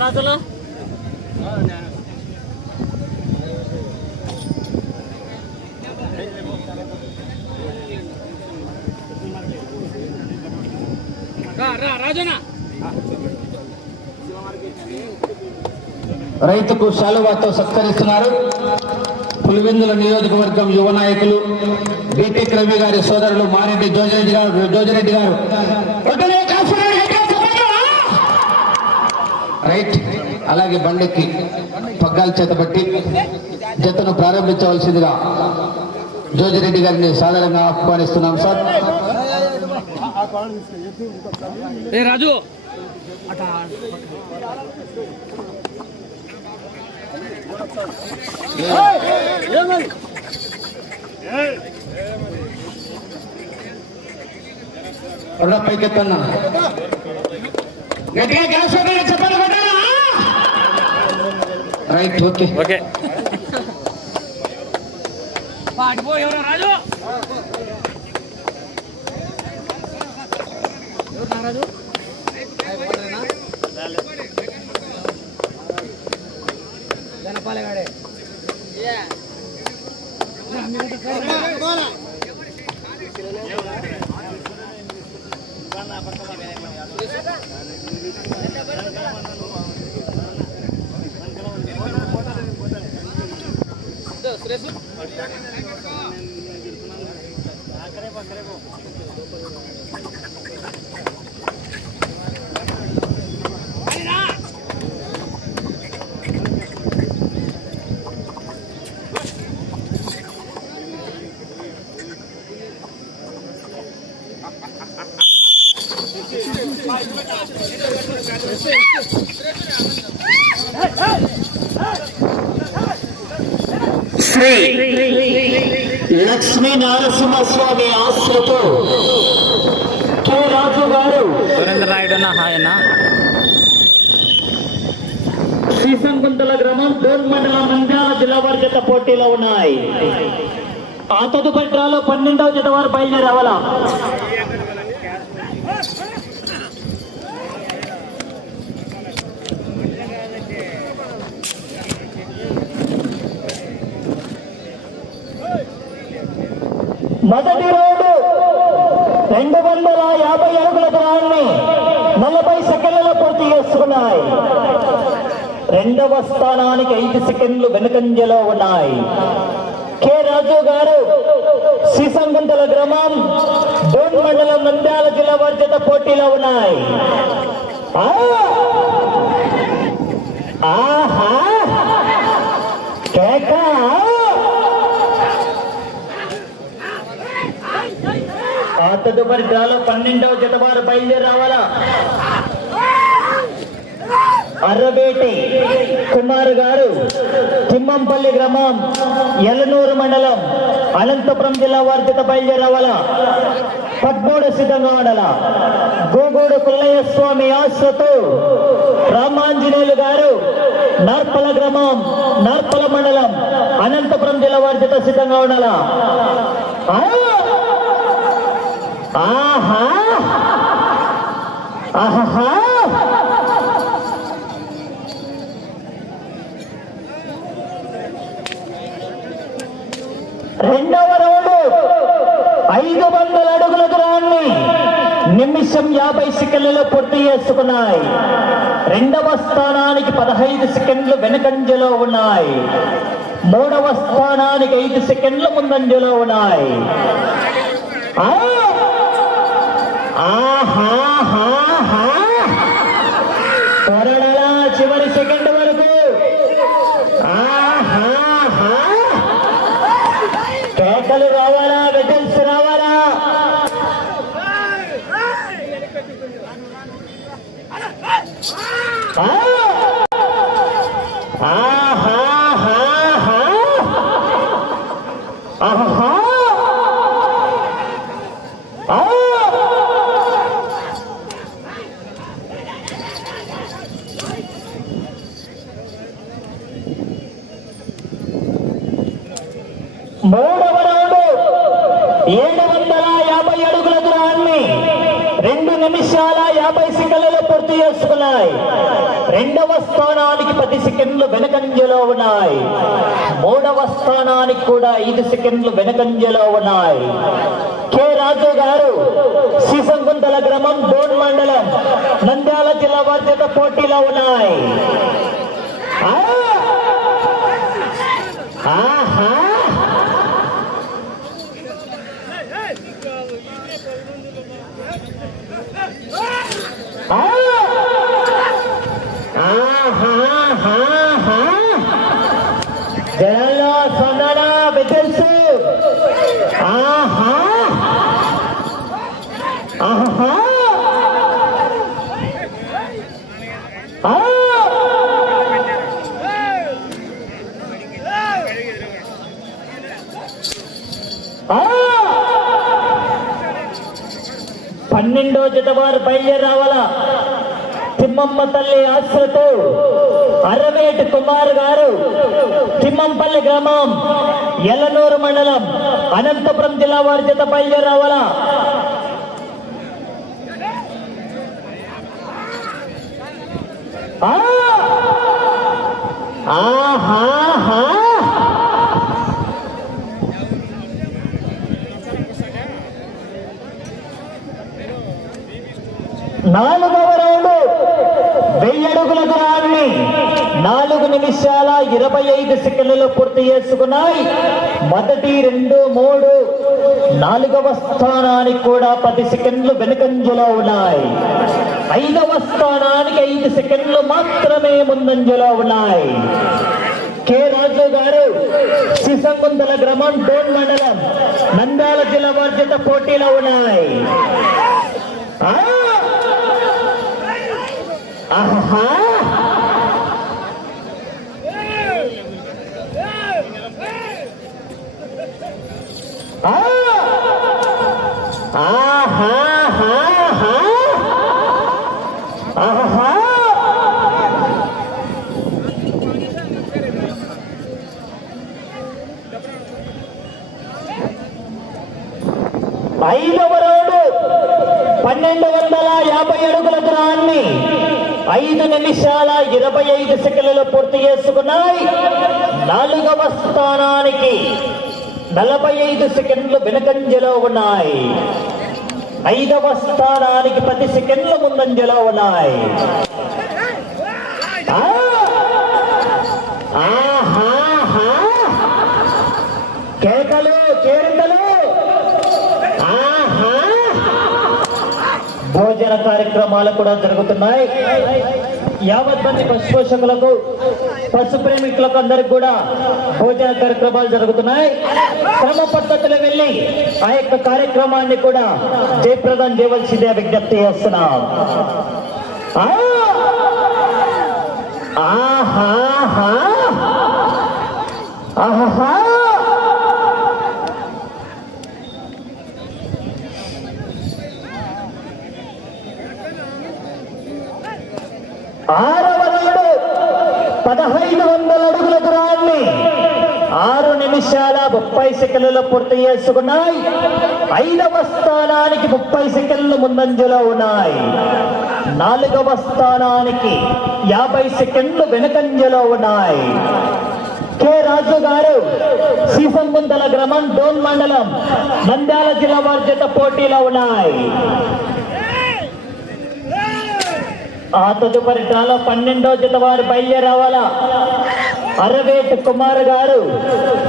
రాజులు? రాజనా రైతుకు శాలువాతో సత్కరిస్తున్నారు. పులివెందుల నియోజకవర్గం యువ నాయకులు బీటెక్ రవి గారి సోదరులు మారెడ్డి జోజిరెడ్డి గారు జోజిరెడ్డి గారు. రైట్. అలాగే బండెక్కి పగ్గాలు చేతబట్టి జతను ప్రారంభించవలసిందిగా జోజిరెడ్డి గారిని సాధారణంగా ఆహ్వానిస్తున్నాం సార్. రాజు! పైకెత్తన్నా. గట్టిగా గ్యాస్ చెప్పాలి? Right okay. Okay. Raju? Raju よろしくお願いします。Lakshmi Narasimhaswamy ఆశ్రతో K Raju గారు సురేంద్ర నాయుడు అన్న హాయ్ అన్న శ్రీశంకుంతల గ్రామం డోన్ మండలం నంద్యాల జిల్లా వారి పోటీలో ఉన్నాయి. ఆ తదుపరి డ్రాలో పన్నెండవ జత వారు బయలుదేరి మొదటి రోడ్డు రెండు వందల యాభై అడుగుల దూరాన్ని నలభై సెకండ్లలో పూర్తి చేసుకున్నాయి. రెండవ స్థానానికి ఐదు సెకండ్లు వెనుకంజలో ఉన్నాయి. కె. రాజు గారు శ్రీసంగుంతల గ్రామం డోన్ మండలం నంద్యాల జిల్లా వర్జత పోటీలో ఉన్నాయి. ఆహా కేకా ఆ తదుపరి డ్రాలో పన్నెండవ జత వారు బయలుదేరి రావాలా అర్రబేటి కుమార్ గారు తిమ్మంపల్లి గ్రామం ఎలనూరు మండలం అనంతపురం జిల్లా వారి జత బయలుదేరి రావాలా పద్మూడు సిద్ధంగా ఉండాల? గోగోడు పుల్లయ్య స్వామి ఆశతో రామాంజనేయులు గారు నార్పల గ్రామం నార్పల మండలం అనంతపురం జిల్లా వారి జత సిద్ధంగా ఉండాలా? ఆహా. ఆహా. రెండవ రౌండ్ ఐదు వందల అడుగుల దూరాన్ని నిమిషం యాభై సెకండ్లలో పూర్తి చేసుకున్నాయి. రెండవ స్థానానికి పదహైదు సెకండ్లు వెనుకంజలో ఉన్నాయి. మూడవ స్థానానికి ఐదు సెకండ్లు ముందంజలో ఉన్నాయి. ఆ! కొరడలా చివరి సెకండ్ వరకు ఆహాహా! కేకలు రావాలా విజిల్స్ రావాలా ఆ! ఆహాహాహా! ఆహా! ఆ! మూడవ రౌండ్ ఏడు వందల యాభై అడుగుల దూరాన్ని రెండు నిమిషాల యాభై సెకండ్లలో పూర్తి చేసుకున్నాయి రెండవ స్థానానికి పది సెకండ్లు వెనకంజలో ఉన్నాయి మూడవ స్థానానికి కూడా ఐదు సెకండ్లు వెనకంజలో ఉన్నాయి కె. రాజు గారు శ్రీశంకుంతల గ్రామం డోన్ మండలం నంద్యాల జిల్లా బాధ్యత పోటీలో ఉన్నాయి. జనంలో స్పందన బిడ్డల్స్ ఆహా ఆహా ఆ! ఆ! పన్నెండో జత వారు బయలుదేరి రావాలా తిమ్మమ్మ తల్లి ఆశ్రతో అరవేటి కుమార్ గారు తిమ్మంపల్లి గ్రామం ఎల్లనూరు మండలం అనంతపురం జిల్లా వారి జత బయలుదేరి రావాలా ఆ! ఆహాహా నాలుగవ రౌండ్. వెయ్యి అడుగుల దూరాన్ని నాలుగు నిమిషాల ఇరవై ఐదు సెకండ్లలో పూర్తి చేసుకున్నాయి. మొదటి రెండు మూడు నాలుగవ స్థానానికి కూడా పది సెకండ్లు వెనుకంజలో ఉన్నాయి. ఐదవ స్థానానికి ఐదు సెకండ్లు మాత్రమే ముందంజలో ఉన్నాయి. కె. రాజు గారు శిశంకుంతల గ్రామం డోన్ మండలం నంద్యాల జిల్లా వర్జిత పోటీలో ఉన్నాయి. ఆహా ఆ! ఐదవ రోడ్డు. పన్నెండు వందల యాభై అడుగుల దూరాన్ని ఐదు నిమిషాల ఇరవై ఐదు సెకండ్లలో పూర్తి చేసుకున్నాయి. నాలుగవ స్థానానికి నలభై ఐదు సెకండ్లు వెనుకంజలో ఉన్నాయి. ఐదవ స్థానానికి పది సెకండ్ల ముందంజలో ఉన్నాయి. భోజన కార్యక్రమాలు కూడా జరుగుతున్నాయి. యావత్ మంది పశు పోషకులకు పశు ప్రేమికులకు అందరికి కూడా భోజన కార్యక్రమాలు జరుగుతున్నాయి. క్రమ పద్ధతిలో వెళ్ళి ఆ యొక్క కార్యక్రమాన్ని కూడా జయప్రదం చేయవలసిందే విజ్ఞప్తి చేస్తున్నాం. ఆహా ఆహా ఆరవ నాడు పదహైదు వందల అడుగుల దూరాన్ని ఆరు నిమిషాల ముప్పై సెకండ్లలో పూర్తి చేసుకున్నాయి. ఐదవ స్థానానికి ముప్పై సెకండ్లు ముందంజలో ఉన్నాయి. నాలుగవ స్థానానికి యాభై సెకండ్లు వెనకంజలో ఉన్నాయి. కె రాజు గారు శ్రీసంగుంతల గ్రామం డోన్ మండలం నంద్యాల జిల్లా వారి జత పోటీలో ఉన్నాయి. ఆ తదుపరి డ్రాలో పన్నెండో జత వారు బయలుదేరావాలా? అరవేట్ కుమార్ గారు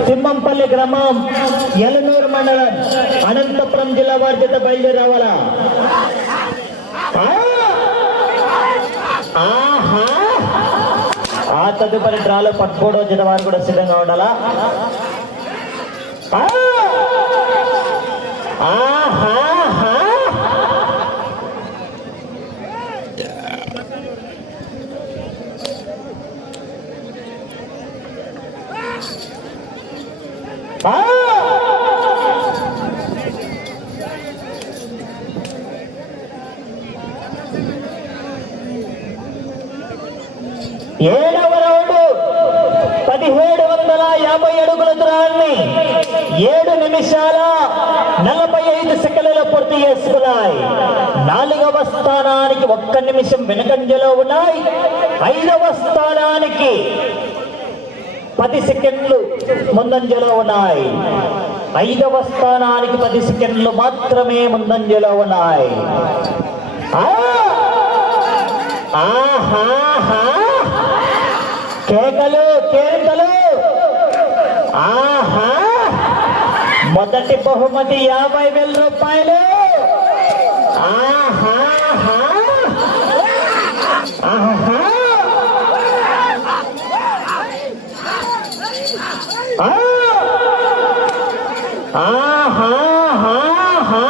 తిమ్మంపల్లి గ్రామం ఎలనూరు మండలం అనంతపురం జిల్లా వారి జత బయలుదేరావాలా? ఆ! ఆహా! ఆ తదుపరి డ్రాలో పట్టుకోడో జత వారు కూడా సిద్ధంగా ఉండాలా? ఆహా! ఆహాహా! ఆ! ఏడవ రౌండ్. పదిహేడు వందల యాభై అడుగుల దూరాన్ని ఏడు నిమిషాల నలభై ఐదు సెకండ్లలో పూర్తి చేసుకున్నాయి. నాలుగవ స్థానానికి ఒక్క నిమిషం వెనుకంజలో ఉన్నాయి. ఐదవ స్థానానికి పది సెకండ్లు ముందంజలో ఉన్నాయి. ఐదవ స్థానానికి పది సెకండ్లు మాత్రమే ముందంజలో ఉన్నాయి. కేకలు కేకలు! ఆహా! మొదటి బహుమతి యాభై వేల రూపాయలు! ఆహా! ఆహా! ఆ! ఆహాహాహా!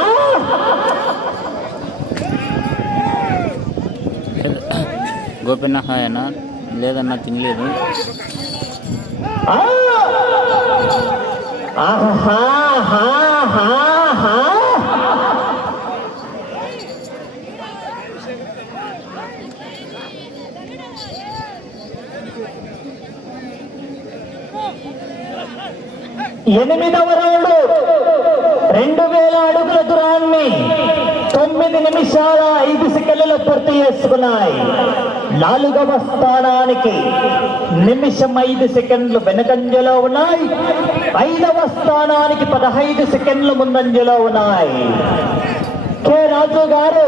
గోపిన హాయ్ అన్న లేదన్నా తినలేదు ఆ! ఎనిమిదవ రౌండ్. రెండు వేల అడుగుల దూరాన్ని తొమ్మిది నిమిషాల ఐదు సెకండ్లలో పూర్తి చేసుకున్నాయి. నాలుగవ స్థానానికి నిమిషం ఐదు సెకండ్లు వెనకంజలో ఉన్నాయి. ఐదవ స్థానానికి పదహైదు సెకండ్లు ముందంజలో ఉన్నాయి. కె రాజు గారు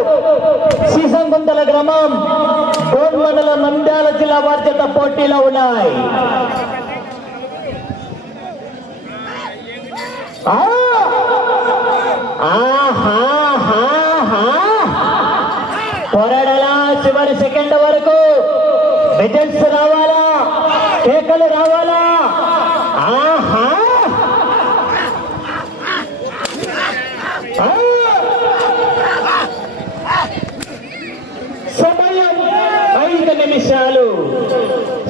సీసంగుంతల గ్రామం గోన్మనల నంద్యాల జిల్లా బాధ్యత పోటీలో ఉన్నాయి ఆ! ఆహాహాహా! పోరాడాలా చివరి సెకండ్ వరకు విజల్స్ రావాలా? కేకలు రావాలా? ఆహా. సమయం ఐదు నిమిషాలు.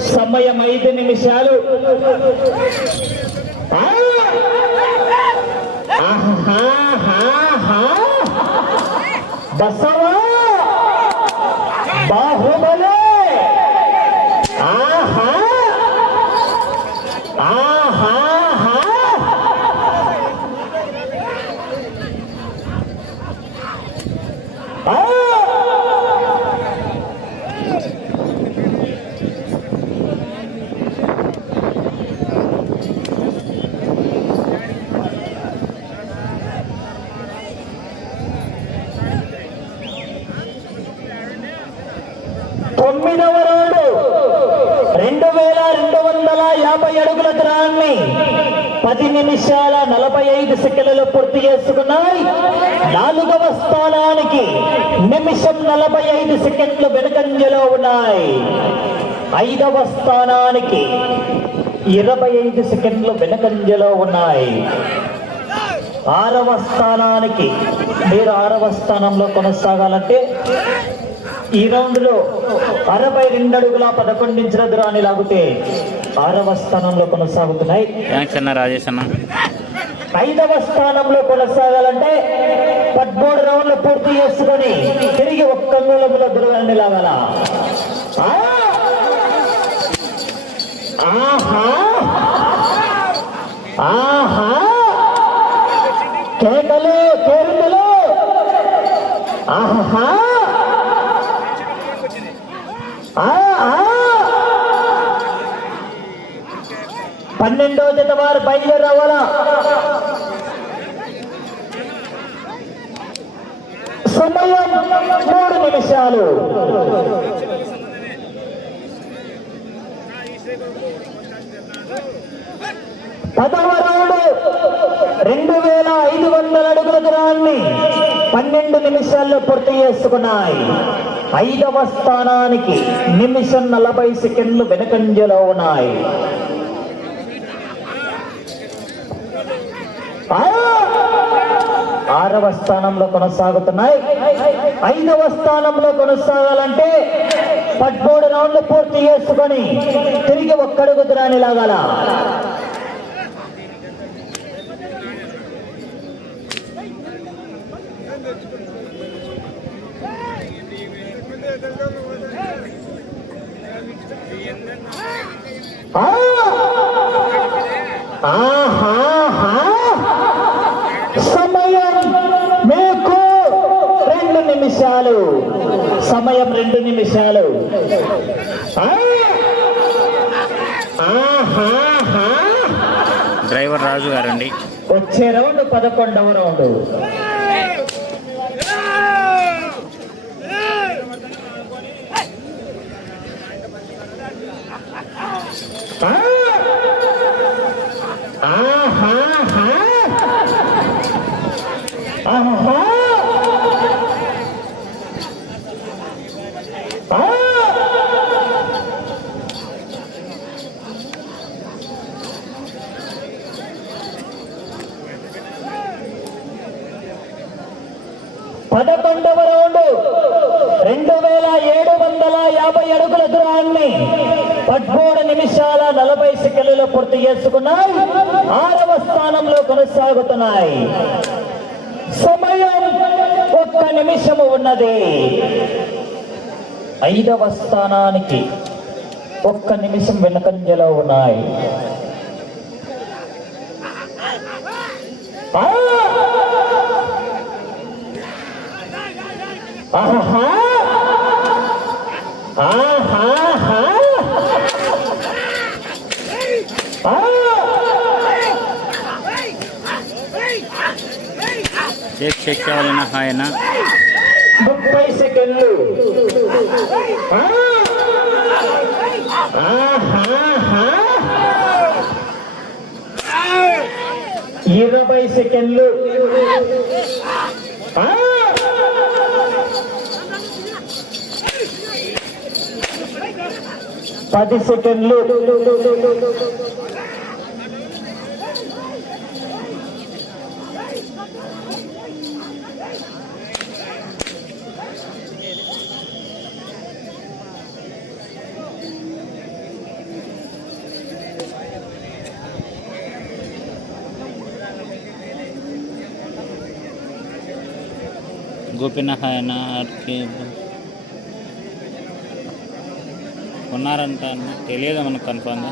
సమయం ఐదు నిమిషాలు. ఆ! da sala ఐదవ రోడ్డు. రెండు వేల రెండు వందల యాభై అడుగుల దూరాన్ని పది నిమిషాల నలభై ఐదు సెకండ్లలో పూర్తి చేసుకున్నాయి. నాలుగవ స్థానానికి నిమిషం నలభై ఐదు సెకండ్లు వెనుకంజలో ఉన్నాయి. ఐదవ స్థానానికి ఇరవై ఐదు సెకండ్లు వెనుకంజలో ఉన్నాయి. ఆరవ స్థానానికి మీరు ఆరవ స్థానంలో కొనసాగాలంటే ఈ రౌండ్లో అరవై రెండు అడుగుల పదకొండు ఇంచుల దూరాన్ని లాగితే ఆరవ స్థానంలో కొనసాగుతున్నాయి. రాజేష్ అన్న. ఐదవ స్థానంలో కొనసాగాలంటే పదమూడు రౌండ్లు పూర్తి చేసుకొని తిరిగి ఒక్క మూలముల దూరాన్ని లాగాల! ఆహా! ఆహా! కేకలు కేరుతులు. ఆహా. పన్నెండో జత వారు బయలుదేరి రావాలా సమయం మూడు నిమిషాలు. పదవ రౌండ్ రెండు వేల ఐదు వందల అడుగుల దూరాన్ని పన్నెండు నిమిషాల్లో పూర్తి చేసుకున్నాయి. ఐదవ స్థానానికి నిమిషం నలభై సెకండ్లు వెనకంజలో ఉన్నాయి. ఆరవ స్థానంలో కొనసాగుతున్నాయి. ఐదవ స్థానంలో కొనసాగాలంటే పదమూడు రౌండ్లు పూర్తి చేసుకొని తిరిగి ఒక్కడుగు దూరాన్ని లాగాల. సమయం మీకు రెండు నిమిషాలు. సమయం రెండు నిమిషాలు! డ్రైవర్ రాజు గారండి. వచ్చే రౌండ్ పదకొండవ రౌండ్ ఆ! ఆహాహా! ఆహా! ఆ! పదకొండవ రౌండ్. రెండు వేల ఏడు వందల యాభై అడుగుల దూరాన్ని పదమూడు నిమిషాల నలభై సెకండ్లలో పూర్తి చేసుకున్నాయి. ఆరవ స్థానంలో కొనసాగుతున్నాయి. సమయం ఒక్క నిమిషము ఉన్నది. ఐదవ స్థానానికి ఒక్క నిమిషం వెనకంజలో ఉన్నాయి. ఆహా ఆహాహా ఆ! చెక్ ఆయన? ముప్పై సెకండ్లు. ఇరవై సెకండ్లు. పది సెకండ్లు. గోపిన హాయ్ ఉన్నారంట తెలియదు మనకు కన్ఫామ్గా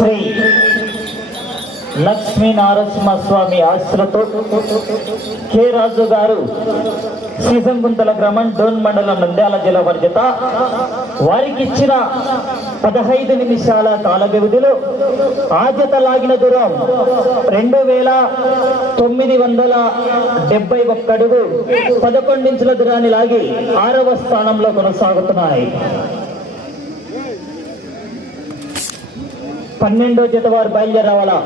శ్రీ లక్ష్మీ నారసింహస్వామి ఆశ్రతో కె రాజు గారు శ్రీశంకుంతల గ్రామం డోన్ మండలం నంద్యాల జిల్లా వర్జిత వారికి ఇచ్చిన పదహైదు నిమిషాల కాల వ్యవధిలో ఆద్యత లాగిన దూరం రెండు వేల తొమ్మిది వందల డెబ్బై ఒక్కడుగు పదకొండించుల దూరాన్ని లాగి ఆరవ స్థానంలో కొనసాగుతున్నాయి. పన్నెండో జత వారు బయలుదేరవాలా?